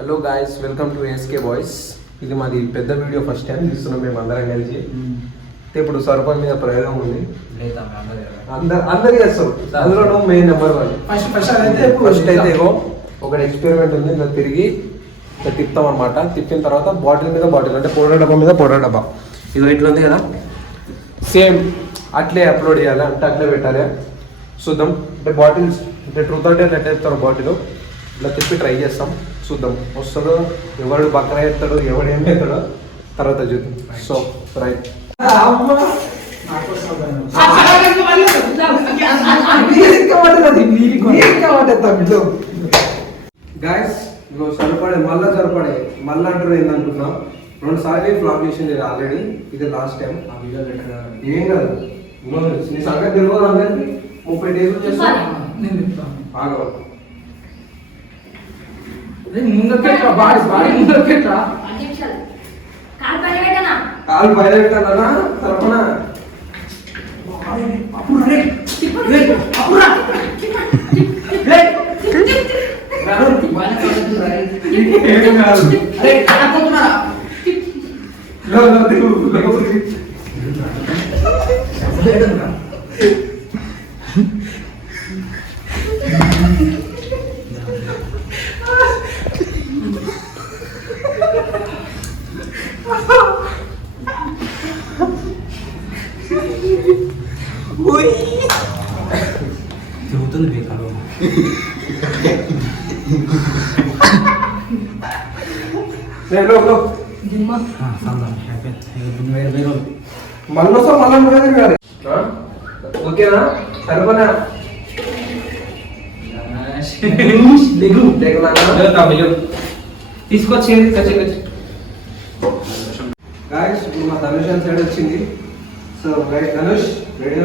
Hello guys, welcome to SK boys. ఇది మాది పెద్ద వీడియో, ఫస్ట్ టైం తీస్తున్నాం మేము అందరం కలిసి. ఇప్పుడు సర్పంచ్ మీద ప్రయోగం ఉంది, అందరు చేస్తారు. అందులో మెయిన్ నెంబర్ 1 ఫస్ట్ అయితే ఒక ఎక్స్పెరిమెంట్ ఉంది. ఇలా తిరిగి ఇట్లా తిప్పుతాం అనమాట. తిప్పిన తర్వాత బాటిల్ మీద బాటిల్, అంటే పౌడర్ డబ్బా మీద పౌడర్ డబ్బా, ఇది ఇట్లా ఉంది కదా, సేమ్ అట్లే అప్లోడ్ చేయాలి, అంటే అట్లే పెట్టాలి. చూద్దాం. అంటే బాటిల్స్ అంటే ట్రూత్ అంటే ఎట్లా చెప్తారు, బాటిల్ ఇట్లా తిప్పి ట్రై చేస్తాం, చూద్దాం వస్తుందో, ఎవడు బక్కన ఎత్తాడు, ఎవడు ఏం ఎత్తాడో తర్వాత చూద్దాం. సో రైట్, గాయస్ ఇగో సరిపడే, మళ్ళీ అంటారు ఏందనుకున్నా. 2 సార్లు ఫ్లాప్ చేసింది ఆల్రెడీ, ఇది లాస్ట్ టైం. ఏం కాదు, నీ సంగతి తెలియదు అందరికి. 30 డేస్ వచ్చేస్తాను. కాలు బయట పెట్టాలన్నా తరపున చెబుతుంది బేకాలు. మళ్ళీ ఓకేనా సరిపోనా? తీసుకొచ్చేది గాయస్. ఇప్పుడు మా ధనుష్ అని సైడ్ వచ్చింది. సో రైట్ ధనుష్, రెడీ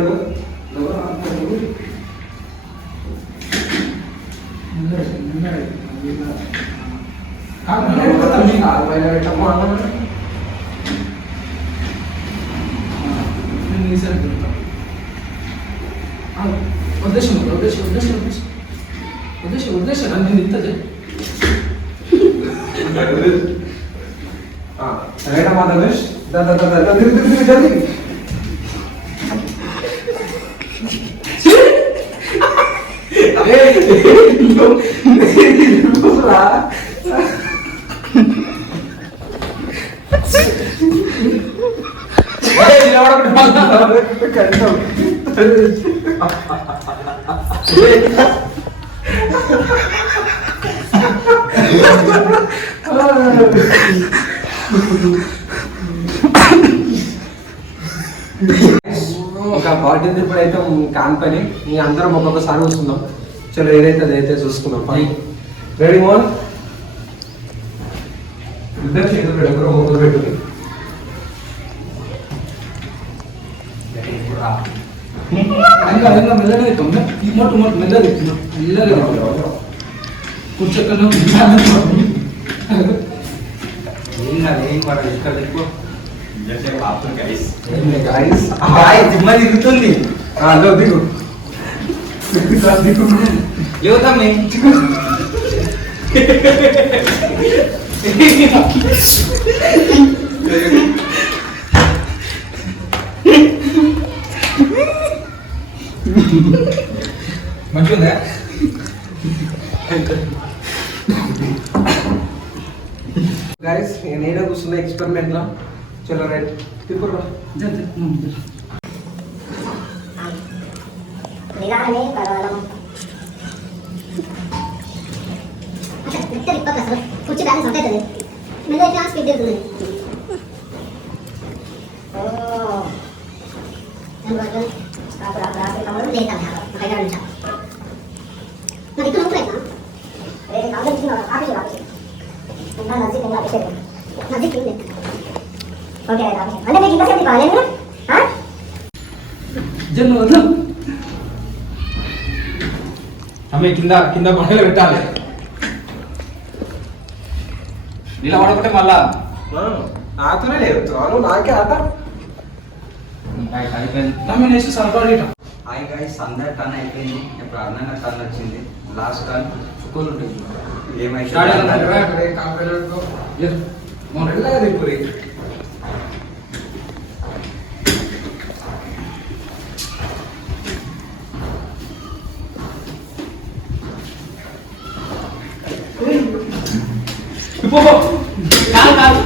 ఉద్దేశం నేను ఇస్తుంది. రైట్ అమ్మా ధనుష్, జల్దీ. ఒక బాటిల్ ఇప్పుడైతే కాన్పని మీ అందరం ఒక్కొక్కసారి వస్తున్నాం. చలో ఏదైతే అదైతే చూసుకుందాం. రెడీ మోన్, ఇద్దరు చేతులు పెట్టుకుని ఒకరు పెట్టుకుని కూర్చోకుండా తిరుగుతుంది. యువతమ్మే మంచిగా గాయస్. నేనే కూర్చున్న ఎక్స్పెరిమెంట్ లో. చలో రైట్ తిప్పురా. कुछ बैलेंस होते थे मेरे क्या स्पीड दे दूंगी ओह हम लोग आप कमर लेता है खाया नहीं था मैं इतना उठा ना अरे कागज की काफी जगह पे मैं नजदीक नहीं आते नजदीक नहीं ओके अरे मैं किधर से दिखा ले ना हां జన్మ వద్దు. ఆమె కింద కింద పడేలా పెట్టాలి. ఇలా పడకుంటే మళ్ళా నాతోనే లేదు, నాకే ఆట. అయిపోయింది సరిపడి. హాయ్ గైస్, అందరి టర్న్ అయిపోయింది. ఇప్పుడు అర్ణంగా టర్న్ వచ్చింది. లాస్ట్ టర్న్ చుక్కలు ఉంటుంది. స్టార్ట్ చేయాలంటారా? అక్కడే కాంపౌండ్లో ఎస్ మనం మెల్లగా తిప్పురి. పో పో కాల్ కాల్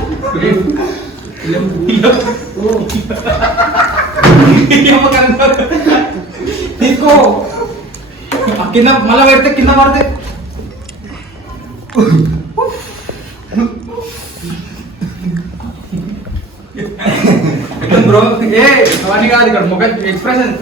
తీసుకో కింద మళ్ళా పెడితే కింద పడితే బ్రో ఏ అవన్నీ కాదు ఇక్కడ ముఖ ఎక్స్ప్రెషన్